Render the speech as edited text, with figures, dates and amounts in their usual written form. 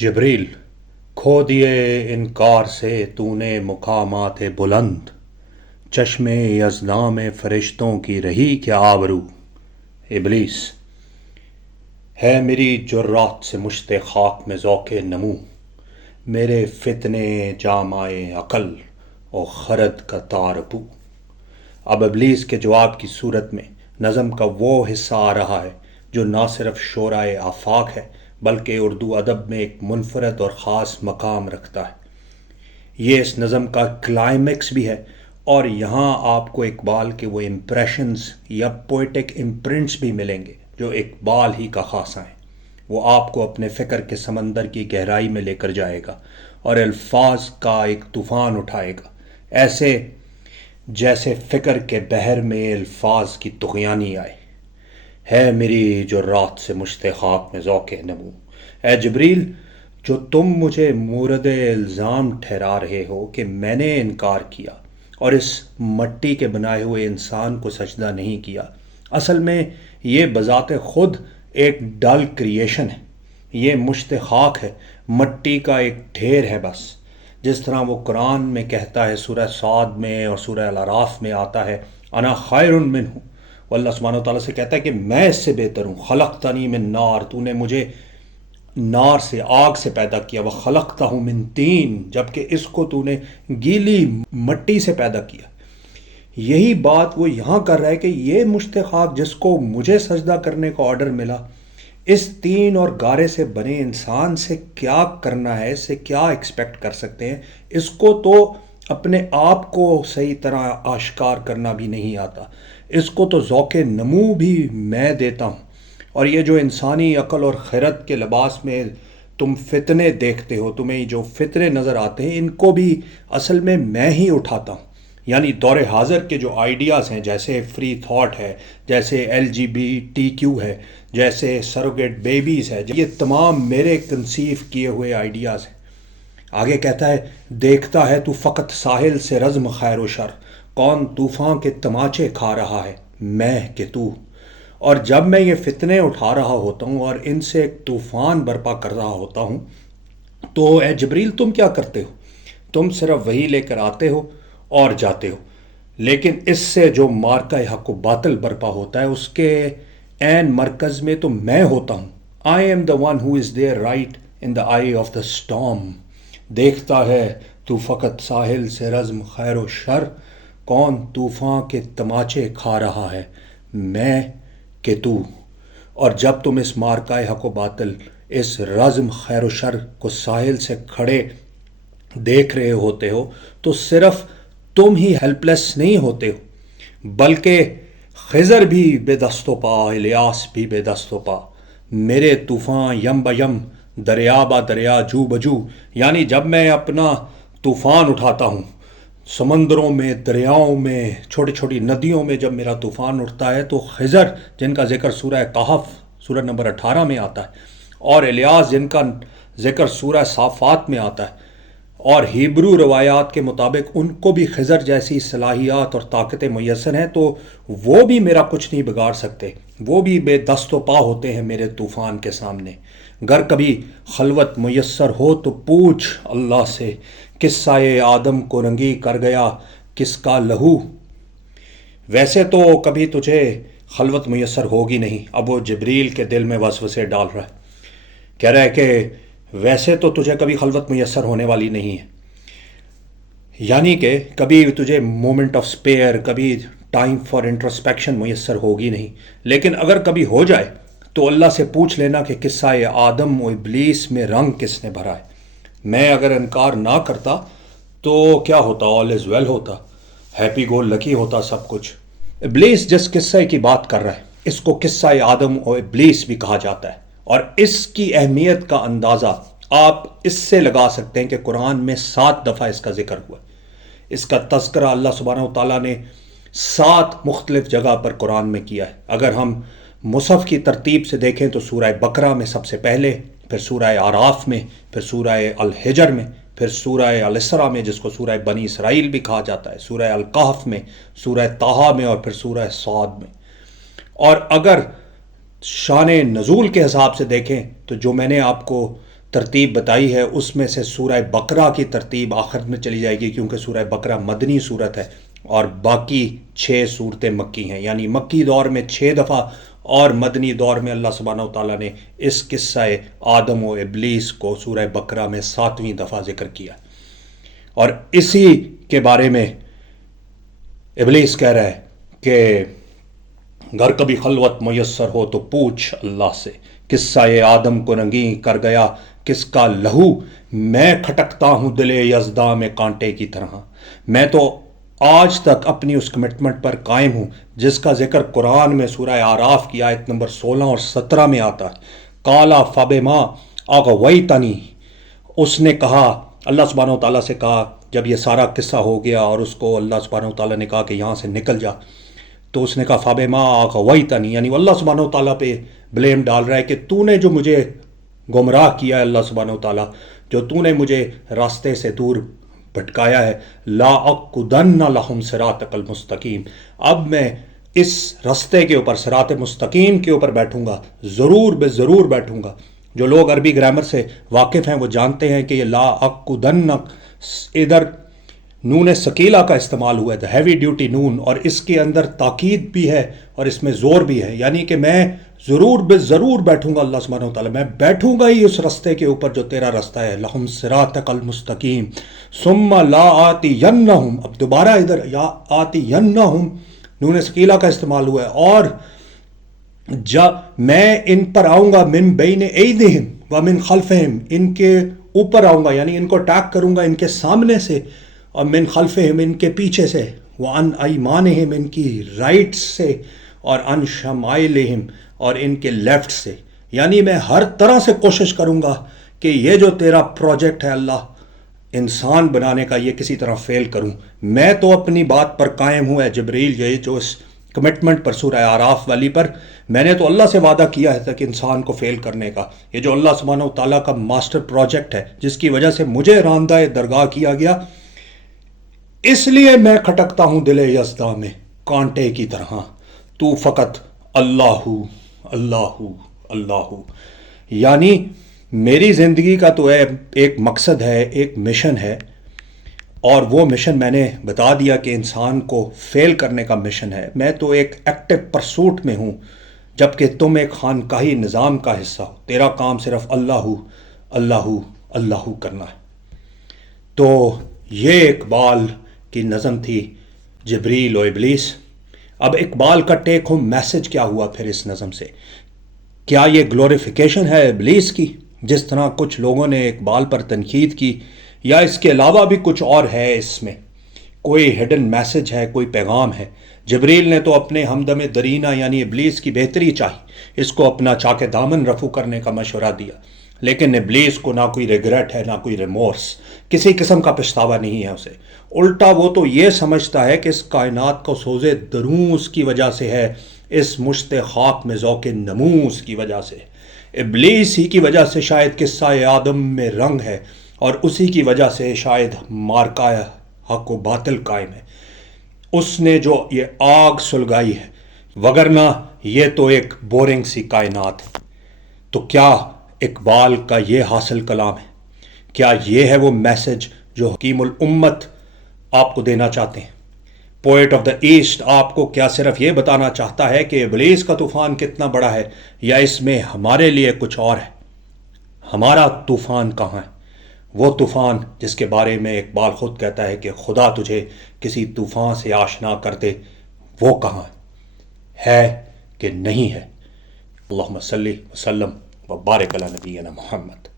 جبریل، کھو دیے انکار سے تو نے مقامات بلند، چشم یزداں میں فرشتوں کی رہی کیا آبرو۔ ابلیس، ہے میری جرات سے مشت خاک میں ذوق نمو، میرے فتنے جامائے عقل و خرد کا تارپو۔ اب ابلیس کے جواب کی صورت میں نظم کا وہ حصہ آ رہا ہے جو نہ صرف شعرائے آفاق ہے بلکہ اردو ادب میں ایک منفرد اور خاص مقام رکھتا ہے۔ یہ اس نظم کا کلائمیکس بھی ہے، اور یہاں آپ کو اقبال کے وہ امپریشنز یا پوئٹک امپرنٹس بھی ملیں گے جو اقبال ہی کا خاصہ ہیں۔ وہ آپ کو اپنے فکر کے سمندر کی گہرائی میں لے کر جائے گا اور الفاظ کا ایک طوفان اٹھائے گا، ایسے جیسے فکر کے بحر میں الفاظ کی طغیانی آئے۔ ہے میری جو رات سے مشت خاک میں ذوق نمو، اے جبریل، جو تم مجھے مورد الزام ٹھہرا رہے ہو کہ میں نے انکار کیا اور اس مٹی کے بنائے ہوئے انسان کو سجدہ نہیں کیا، اصل میں یہ بذات خود ایک ڈل کریشن ہے۔ یہ مشت خاک ہے، مٹی کا ایک ڈھیر ہے بس۔ جس طرح وہ قرآن میں کہتا ہے، سورہ صاد میں اور سورہ الاعراف میں آتا ہے، انا خیر منہ، وہ اللہ سبحانہ و تعالیٰ سے کہتا ہے کہ میں اس سے بہتر ہوں۔ خلقتنی من نار، تو نے مجھے نار سے، آگ سے پیدا کیا، وہ خلقتہ من طین، جبکہ اس کو تو نے گیلی مٹی سے پیدا کیا۔ یہی بات وہ یہاں کر رہا ہے کہ یہ مشت خاک جس کو مجھے سجدہ کرنے کا آرڈر ملا، اس تین اور گارے سے بنے انسان سے کیا کرنا ہے، اس سے کیا ایکسپیکٹ کر سکتے ہیں؟ اس کو تو اپنے آپ کو صحیح طرح آشکار کرنا بھی نہیں آتا، اس کو تو ذوق نمو بھی میں دیتا ہوں۔ اور یہ جو انسانی عقل اور خرد کے لباس میں تم فتنے دیکھتے ہو، تمہیں جو فتنے نظر آتے ہیں، ان کو بھی اصل میں ہی اٹھاتا ہوں۔ یعنی دور حاضر کے جو آئیڈیاز ہیں، جیسے فری تھاٹ ہے، جیسے LGBTQ ہے، جیسے سروگیٹ بیبیز ہے، یہ تمام میرے کنسیو کیے ہوئے آئیڈیاز ہیں۔ آگے کہتا ہے، دیکھتا ہے تو فقط ساحل سے رزم خیر و شر، کون طوفان کے تماچے کھا رہا ہے، میں کہ تو۔ اور جب میں یہ فتنے اٹھا رہا ہوتا ہوں اور ان سے ایک طوفان برپا کر رہا ہوتا ہوں، تو اے جبریل تم کیا کرتے ہو؟ تم صرف وہی لے کر آتے ہو اور جاتے ہو، لیکن اس سے جو مارکہ حق و باطل برپا ہوتا ہے اس کے عین مرکز میں تو میں ہوتا ہوں۔ I am the one who is there right in the eye of the storm۔ دیکھتا ہے تو فقط ساحل سے رزم خیر و شر، کون طوفان کے تماچے کھا رہا ہے، میں کہ تو۔ اور جب تم اس مارکہ حق و باطل، اس رزم خیر و شر کو ساحل سے کھڑے دیکھ رہے ہوتے ہو تو صرف تم ہی ہیلپ لیس نہیں ہوتے ہو، بلکہ خضر بھی بے دست و پا، الیاس بھی بے دست و پا، میرے طوفان یم بیم، دریا با دریا، جو بجو۔ یعنی جب میں اپنا طوفان اٹھاتا ہوں، سمندروں میں، دریاؤں میں، چھوٹی چھوٹی ندیوں میں جب میرا طوفان اٹھتا ہے، تو خضر جن کا ذکر سورہ کہف سورہ نمبر 18 میں آتا ہے، اور الیاس جن کا ذکر سورہ صافات میں آتا ہے، اور ہیبرو روایات کے مطابق ان کو بھی خضر جیسی صلاحیات اور طاقتیں میسر ہیں، تو وہ بھی میرا کچھ نہیں بگاڑ سکتے، وہ بھی بے دست و پا ہوتے ہیں میرے طوفان کے سامنے۔ گر کبھی خلوت میسر ہو تو پوچھ اللہ سے، قصہ آدم کو رنگی کر گیا کس کا لہو۔ ویسے تو کبھی تجھے خلوت میسر ہوگی نہیں۔ اب وہ جبریل کے دل میں وسوسے ڈال رہا ہے، کہہ رہا ہے کہ ویسے تو تجھے کبھی خلوت میسر ہونے والی نہیں ہے، یعنی کہ کبھی تجھے مومنٹ آف سپیئر، کبھی ٹائم فار انٹرسپیکشن میسر ہوگی نہیں۔ لیکن اگر کبھی ہو جائے تو اللہ سے پوچھ لینا کہ قصہ آدم و ابلیس میں رنگ کس نے بھرا ہے۔ میں اگر انکار نہ کرتا تو کیا ہوتا، آل از ویل ہوتا، ہیپی گو لکی ہوتا سب کچھ۔ ابلیس جس قصے کی بات کر رہا ہے، اس کو قصہ آدم و ابلیس بھی کہا جاتا ہے، اور اس کی اہمیت کا اندازہ آپ اس سے لگا سکتے ہیں کہ قرآن میں 7 دفعہ اس کا ذکر ہوا ہے۔ اس کا تذکرہ اللہ سبحانہ و تعالیٰ نے 7 مختلف جگہ پر قرآن میں کیا ہے۔ اگر ہم مصحف کی ترتیب سے دیکھیں تو سورہ بقرہ میں سب سے پہلے، پھر سورہ اعراف میں، پھر سورہ الحجر میں، پھر سورہ الاسراء میں جس کو سورہ بنی اسرائیل بھی کہا جاتا ہے، سورہ الکہف میں، سورہ طٰہٰ میں، اور پھر سورہ صاد میں۔ اور اگر شان نزول کے حساب سے دیکھیں تو جو میں نے آپ کو ترتیب بتائی ہے اس میں سے سورہ بقرہ کی ترتیب آخر میں چلی جائے گی، کیونکہ سورہ بقرہ مدنی صورت ہے اور باقی 6 صورتیں مکی ہیں، یعنی مکی دور میں 6 دفعہ اور مدنی دور میں اللہ سبحانہ وتعالیٰ نے اس قصہ آدم و ابلیس کو سورہ بقرہ میں 7ویں دفعہ ذکر کیا، اور اسی کے بارے میں ابلیس کہہ رہا ہے کہ اگر کبھی خلوت میسر ہو تو پوچھ اللہ سے، قصہ آدم کو رنگیں کر گیا کس کا لہو، میں کھٹکتا ہوں دل یزداں میں کانٹے کی طرح، میں تو آج تک اپنی اس کمٹمنٹ پر قائم ہوں جس کا ذکر قرآن میں سورہ اعراف کی آیت نمبر 16 اور 17 میں آتا ہے، کالا فبما اغویتنی، اس نے کہا، اللہ سبحانہ وتعالیٰ سے کہا جب یہ سارا قصہ ہو گیا اور اس کو اللہ سبحانہ وتعالیٰ نے کہا کہ یہاں سے نکل جا، تو اس نے کہا فبما اغویتنی، یعنی وہ اللہ سبحانہ وتعالیٰ پہ بلیم ڈال رہا ہے کہ تو نے جو مجھے گمراہ کیا ہے، اللہ سبحانہ وتعالیٰ جو تو نے مجھے راستے سے دور بھٹکایا ہے، لا اقعدن لہم صراطک المستقیم، اب میں اس راستے کے اوپر صراط مستقیم کے اوپر بیٹھوں گا، ضرور بے ضرور بیٹھوں گا۔ جو لوگ عربی گرامر سے واقف ہیں وہ جانتے ہیں کہ یہ لا اقعدن، ادھر نون ثقیلہ کا استعمال ہوا ہے، ہیوی ڈیوٹی نون، اور اس کے اندر تاکید بھی ہے اور اس میں زور بھی ہے، یعنی کہ میں ضرور بے ضرور بیٹھوں گا، اللہ سبحانہ وتعالیٰ میں بیٹھوں گا ہی اس رستے کے اوپر جو تیرا رستہ ہے، لہم صراطک المستقیم ثم لا آتینہم، اب دوبارہ ادھر یا آتینہم نون ثقیلہ کا استعمال ہوا ہے، اور میں ان پر آؤں گا من بین ایدہم ومن خلفہم، ان کے اوپر آؤں گا یعنی ان کو اٹیک کروں گا ان کے سامنے سے، اور من خلفہم ان کے پیچھے سے، وعن ایمانہم ان کی رائٹ سے، اور عن شمائلہم اور ان کے لیفٹ سے، یعنی میں ہر طرح سے کوشش کروں گا کہ یہ جو تیرا پروجیکٹ ہے اللہ انسان بنانے کا، یہ کسی طرح فیل کروں۔ میں تو اپنی بات پر قائم ہوں، اے جبریل، یہ جو اس کمٹمنٹ پر سورہ اعراف والی پر میں نے تو اللہ سے وعدہ کیا ہے کہ انسان کو فیل کرنے کا، یہ جو اللہ سبحانہ وتعالیٰ کا ماسٹر پروجیکٹ ہے جس کی وجہ سے مجھے راندہ درگاہ کیا گیا، اس لیے میں کھٹکتا ہوں دل یزداں میں کانٹے کی طرح، تو فقط اللہ اللہ اللہ، یعنی میری زندگی کا تو ایک مقصد ہے، ایک مشن ہے، اور وہ مشن میں نے بتا دیا کہ انسان کو فیل کرنے کا مشن ہے۔ میں تو ایک ایکٹیو پرسوٹ میں ہوں، جبکہ تم ایک خانقاہی نظام کا حصہ ہو، تیرا کام صرف اللہ اللہ اللہ کرنا ہے۔ تو یہ اقبال کی نظم تھی جبریل و ابلیس۔ اب اقبال کا ٹیک ہوم میسج کیا ہوا پھر اس نظم سے؟ کیا یہ گلوریفیکیشن ہے ابلیس کی جس طرح کچھ لوگوں نے اقبال پر تنقید کی، یا اس کے علاوہ بھی کچھ اور ہے؟ اس میں کوئی ہڈن میسج ہے، کوئی پیغام ہے؟ جبریل نے تو اپنے ہمدم درینہ یعنی ابلیس کی بہتری چاہی، اس کو اپنا چاک دامن رفو کرنے کا مشورہ دیا، لیکن ابلیس کو نہ کوئی ریگریٹ ہے، نہ کوئی ریمورس، کسی قسم کا پچھتاوا نہیں ہے اسے، الٹا وہ تو یہ سمجھتا ہے کہ اس کائنات کو سوز دروں اس کی وجہ سے ہے، اس مشت خاک میں ذوق نموس کی وجہ سے، ابلیس ہی کی وجہ سے شاید قصہ آدم میں رنگ ہے، اور اسی کی وجہ سے شاید مارکہ حق و باطل قائم ہے، اس نے جو یہ آگ سلگائی ہے، وگرنہ یہ تو ایک بورنگ سی کائنات ہے۔ تو کیا اقبال کا یہ حاصل کلام ہے؟ کیا یہ ہے وہ میسج جو حکیم الامت آپ کو دینا چاہتے ہیں؟ پوئٹ آف دا ایسٹ آپ کو کیا صرف یہ بتانا چاہتا ہے کہ ابلیس کا طوفان کتنا بڑا ہے، یا اس میں ہمارے لیے کچھ اور ہے؟ ہمارا طوفان کہاں ہے؟ وہ طوفان جس کے بارے میں اقبال خود کہتا ہے کہ خدا تجھے کسی طوفان سے آشنا کر دے، وہ کہاں ہے کہ نہیں ہے؟ اللہم صلی وسلم وبارک علی نبینا محمد۔